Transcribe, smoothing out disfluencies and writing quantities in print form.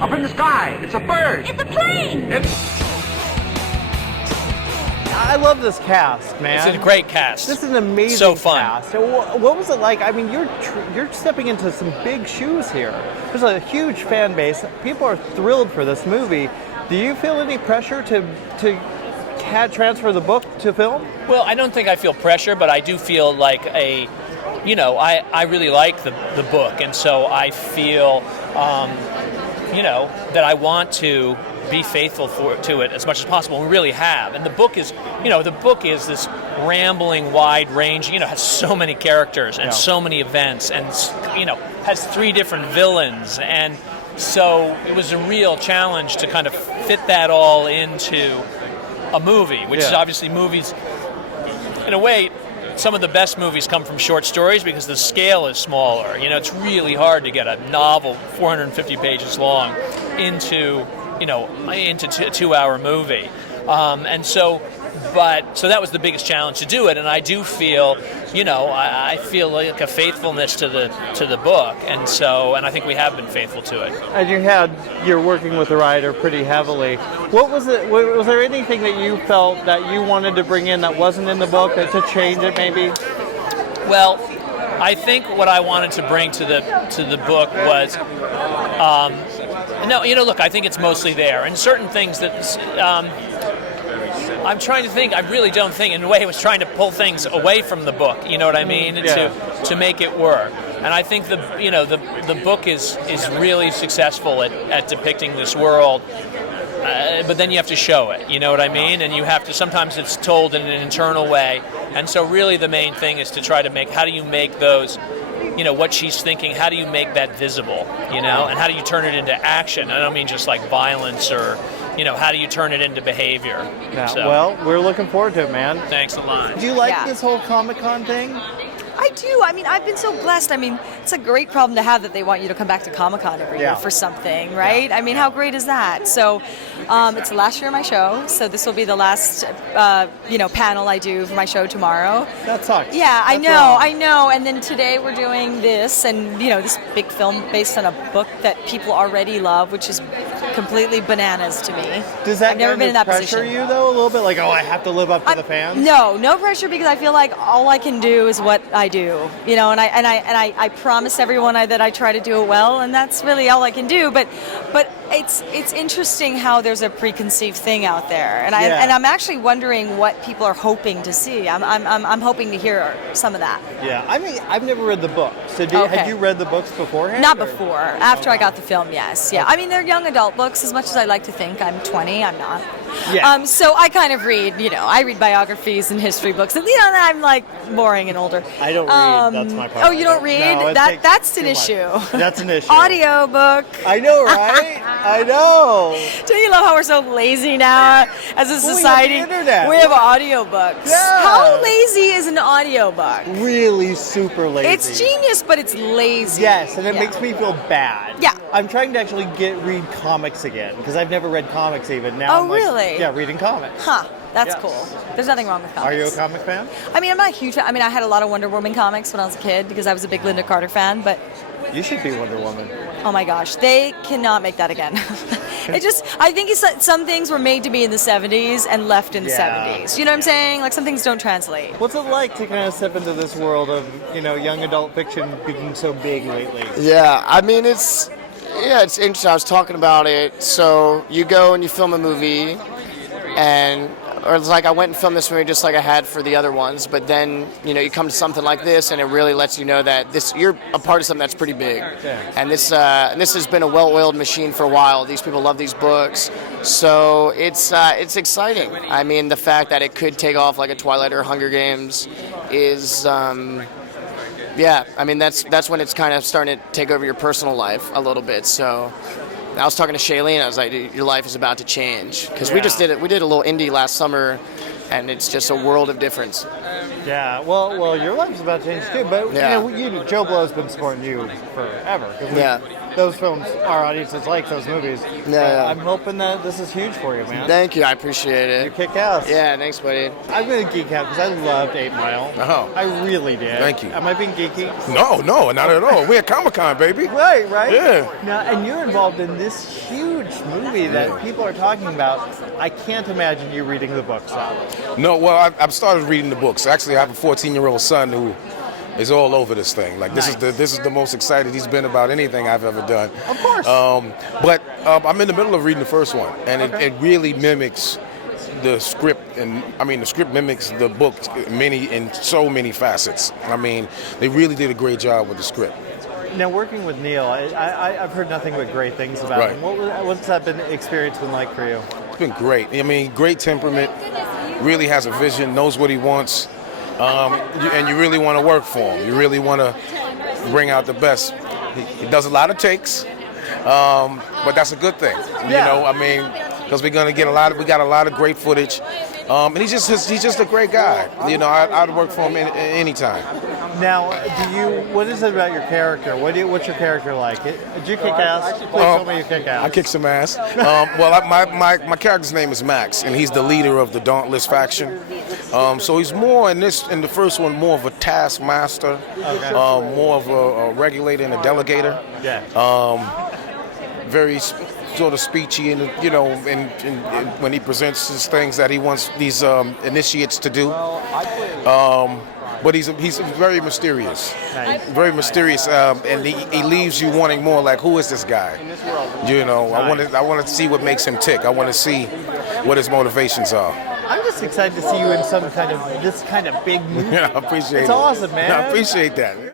Up in the sky. It's a bird. It's a plane. I love this cast, man. It's a great cast. This is an amazing So fun. cast. So what was it like? I mean, you're stepping into some big shoes here. There's a huge fan base. People are thrilled for this movie. Do you feel any pressure to transfer the book to film? Well, I don't think I feel pressure, but I do feel like I really like the book, and so I feel, that I want to be faithful to it as much as possible. We really have, and the book is this rambling, wide range. Has so many characters and so many events, and has 3 different villains, and so it was a real challenge to kind of fit that all into a movie, which is obviously movies. In a way, some of the best movies come from short stories because the scale is smaller. It's really hard to get a novel 450 pages long into a 2-hour movie. So that was the biggest challenge to do it, and I do feel, I feel like a faithfulness to the book, and I think we have been faithful to it. And you're working with the writer pretty heavily. What was it? Was there anything that you felt that you wanted to bring in that wasn't in the book, to change it maybe? Well, I think what I wanted to bring to the book was, look, I think it's mostly there, and certain things that. I'm trying to think. I really don't think. In a way, I was trying to pull things away from the book. You know what I mean? To make it work. And I think the book is really successful at depicting this world. But then you have to show it. You know what I mean? And you have to. Sometimes it's told in an internal way. And so really, the main thing is to try to make. How do you make those? What she's thinking. How do you make that visible? And how do you turn it into action? I don't mean just like violence or. How do you turn it into behavior? Yeah, well, we're looking forward to it, man. Thanks a lot. Do you like this whole Comic-Con thing? I do. I mean, I've been so blessed. I mean, it's a great problem to have that they want you to come back to Comic-Con every year for something, right? I mean, how great is that? So it's the last year of my show, so this will be the last, panel I do for my show tomorrow. That sucks. Yeah, I know. And then today we're doing this, and, this big film based on a book that people already love, which is completely bananas to me. Does that I've never been in that pressure position. you, though, a little bit? Like, I have to live up to the fans? No pressure, because I feel like all I can do is what I do, and I promise everyone that I try to do it well, and that's really all I can do. But it's interesting how there's a preconceived thing out there, and I'm actually wondering what people are hoping to see. I'm hoping to hear some of that. Yeah, I mean, I've never read the book. So had you read the books beforehand? Not before. After I got the film, yes. Yeah. I mean, they're young adult books. As much as I like to think I'm 20, I'm not. Yeah. So I kind of read, I read biographies and history books, and I'm like boring and older. I don't read. That's my problem. Oh, you don't read? No, that's an issue. That's an issue. Audio book. I know, right? I know. Don't you love how we're so lazy now as a society? We have the internet. We have audio books. Yeah. How lazy is an audio book? Really super lazy. It's genius, but it's lazy. Yes, and it makes me feel bad. Yeah. I'm trying to actually read comics again, because I've never read comics even. Now I'm really? Yeah, reading comics. Huh. That's cool. There's nothing wrong with comics. Are you a comic fan? I mean, I'm not a huge fan. I mean, I had a lot of Wonder Woman comics when I was a kid because I was a big Linda Carter fan, but... You should be Wonder Woman. Oh my gosh, they cannot make that again. I think some things were made to be in the 70s and left in the 70s. You know what I'm saying? Like, some things don't translate. What's it like to kind of step into this world of, young adult fiction being so big lately? Yeah, I mean, it's interesting. I was talking about it. So you go and you film a movie, or it's like I went and filmed this movie just like I had for the other ones, but then, you come to something like this and it really lets you know that you're a part of something that's pretty big. Yeah. And this has been a well-oiled machine for a while. These people love these books. So it's exciting. I mean, the fact that it could take off like a Twilight or Hunger Games is... I mean, that's when it's kind of starting to take over your personal life a little bit. So I was talking to Shailene. I was like, your life is about to change. Because we just did it. We did a little indie last summer, and it's just a world of difference. Yeah, well, your life's about to change too. But Joe Blow's been supporting you forever. those films, our audiences like those movies. Yeah. I'm hoping that this is huge for you, man. Thank you. I appreciate You it. kick ass. Yeah, thanks, buddy. I'm going to geek out because I loved 8 Mile. Uh-huh. I really did. Thank you. Am I being geeky? No, not at all. We're at Comic-Con, baby. Right. Yeah. Now, and you're involved in this huge movie that people are talking about. I can't imagine you reading the books. No, well, I've started reading the books. Actually, I have a 14-year-old son who is all over this thing. Like this is the most excited he's been about anything I've ever done. Of course. But I'm in the middle of reading the first one, and it really mimics the script, and I mean the script mimics the book in so many facets. I mean, they really did a great job with the script. Now, working with Neil, I've heard nothing but great things about Right. him. What's that experience been like for you? It's been great. I mean, great temperament, really has a vision, knows what he wants, and you really want to work for him. You really want to bring out the best. He does a lot of takes, but that's a good thing. Yeah. You know, I mean, because we got a lot of great footage, and he's just a great guy. You know, I'd work for him anytime. Now, what is it about your character? What's your character like? Did you kick ass? Please tell me you kick ass. I kick some ass. My character's name is Max, and he's the leader of the Dauntless faction. So he's more in the first one, more of a taskmaster, more of a regulator and a delegator. Yeah. Very sort of speechy, and you know, and when he presents his things that he wants these initiates to do. But he's very mysterious, very mysterious, and he leaves you wanting more. Like, who is this guy? You know, I want to see what makes him tick. I want to see what his motivations are. I'm just excited to see you in this kind of big movie. Yeah, I appreciate it. It's awesome, man. I appreciate that.